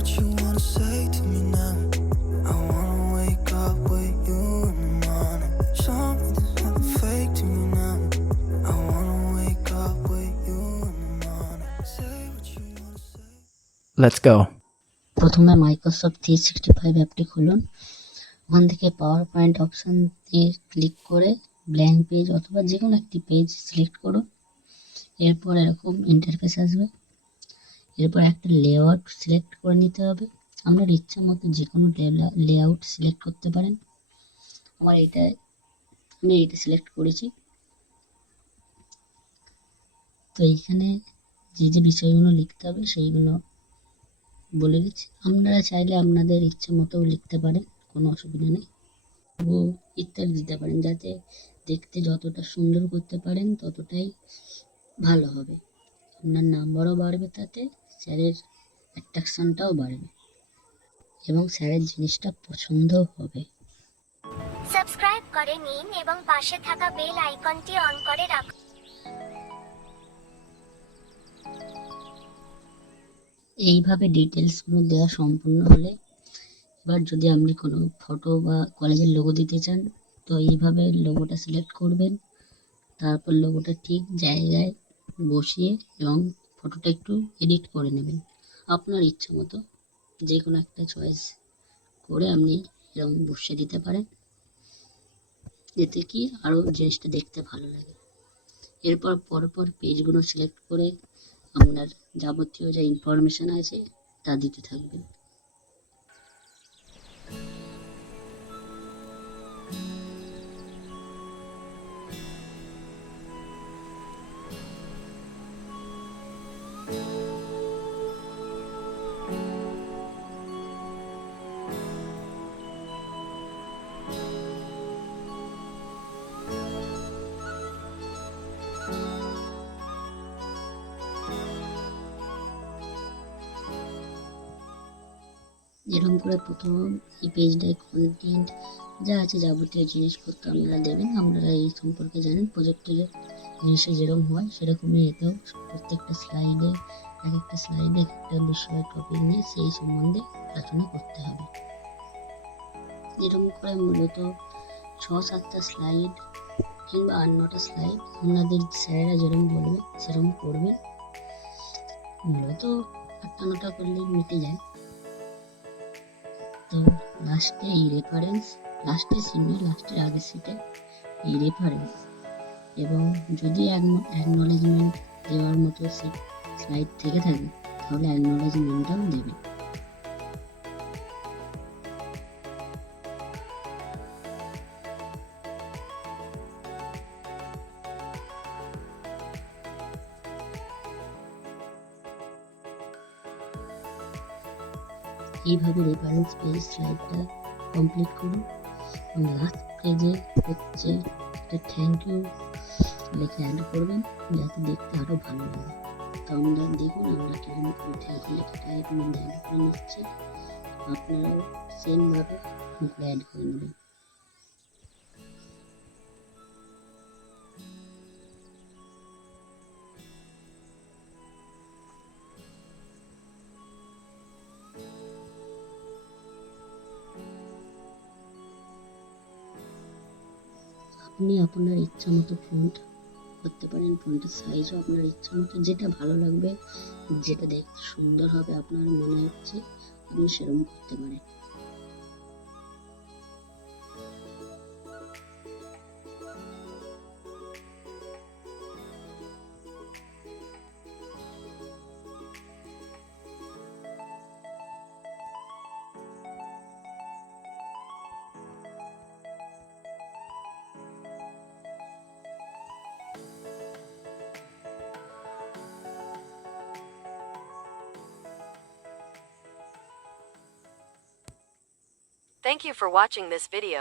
what you wanna say to me now. I wanna wake up with you in the morning. Show me there's nothing fake to me now. I wanna wake up with you in the morning. Say what you wanna say. Let's go. প্রথমে মাইক্রোসফট 365 অ্যাপটি খুলুন। ওখান থেকে power point option দিয়ে ক্লিক করে blank page অথবা যে কোনো একটি পেজ সিলেক্ট করুন। এরপর এরকম ইন্টারফেস আসবে। এরপর একটা লেআউট সিলেক্ট করে নিতে হবে। আপনার ইচ্ছা মতো যে কোনো লেআউট সিলেক্ট করতে পারেন। আমি এইটা সিলেক্ট করেছি। তো এইখানে যে বিষয়গুলো লিখতে হবে সেইগুলো বলে দিচ্ছি। আপনারা চাইলে আপনাদের ইচ্ছে মতো লিখতে পারেন, কোনো অসুবিধা নেই। ইত্যাদি দিতে পারেন, যাতে দেখতে যতটা সুন্দর করতে পারেন ততটাই ভালো হবে। আপনার নাম্বারও বাড়বে, তাতে স্যারের অ্যাট্রাকশনটাও বাড়বে এবং স্যারের জিনিসটা পছন্দও হবে। সাবস্ক্রাইব করে নিন এবং পাশে থাকা বেল আইকনটি অন করে রাখুন। এইভাবে ডিটেলসগুলো দেওয়া সম্পূর্ণ হলে এবার যদি আপনি কোনো ফটো বা কলেজের লোগো দিতে চান, তো এইভাবে লোগোটা সিলেক্ট করবেন। তারপর লোগোটা ঠিক জায়গায় বসিয়ে এবং ফটোটা একটু এডিট করে নেবেন। আপনার ইচ্ছা মতো যে কোনো একটা চয়েস করে আপনি এরকম বসিয়ে দিতে পারেন, এতে কি আরও জিনিসটা দেখতে ভালো লাগে। এরপর পরপর পেজগুলো সিলেক্ট করে আপনার যাবতীয় যা ইনফরমেশন আছে তা দিতে থাকবেন। এরকম করে প্রথম এই পেজটায় কন্টেন্ট যা আছে যাবতীয় জিনিসপত্র আপনারা দেবেন। আপনারা এই সম্পর্কে জানেন, প্রজেক্টের জিনিসে যেরকম হয় সেরকমই এতেও প্রত্যেকটা স্লাইডে এক একটা বিষয় টপিক নিয়ে সেই সম্বন্ধে আলোচনা করতে হবে। এরকম করে মূলত 6-7টা স্লাইড কিংবা 8-9টা স্লাইড আপনাদের স্যারেরা যেরকম বলবে সেরকম করবেন। মূলত 8-9টা করলেই মিটে যায়। তো লাস্টে এই রেফারেন্স, লাস্টের আগের সিটে এই রেফারেন্স এবং যদি অ্যাকনলেজমেন্ট দেওয়ার মতো স্লাইড থেকে থাকে তাহলে অ্যাকনলেজমেন্টটাও দেবে। এইভাবে রেফারেন্স পেজ স্লাইডটা কমপ্লিট করুন এবং লাস্ট পেজে হচ্ছে একটা থ্যাংক ইউ লিখে অ্যাড করবেন, যাতে দেখতে আরও ভালো লাগে। তো আমরা দেখুন আমরা কীরকম করে থ্যাংক ইউ লেখাটা এর মধ্যে অ্যাড করে নিচ্ছি। আপনারাও সেমভাবে অ্যাড করে নেবেন। আপনি আপনার ইচ্ছা মতো ফন্ট করতে পারেন, ফন্টের সাইজও আপনার ইচ্ছা মতো যেটা ভালো লাগবে, যেটা দেখতে সুন্দর হবে আপনার মনে হচ্ছে আপনি সেরকম করতে পারেন। Thank you for watching this video.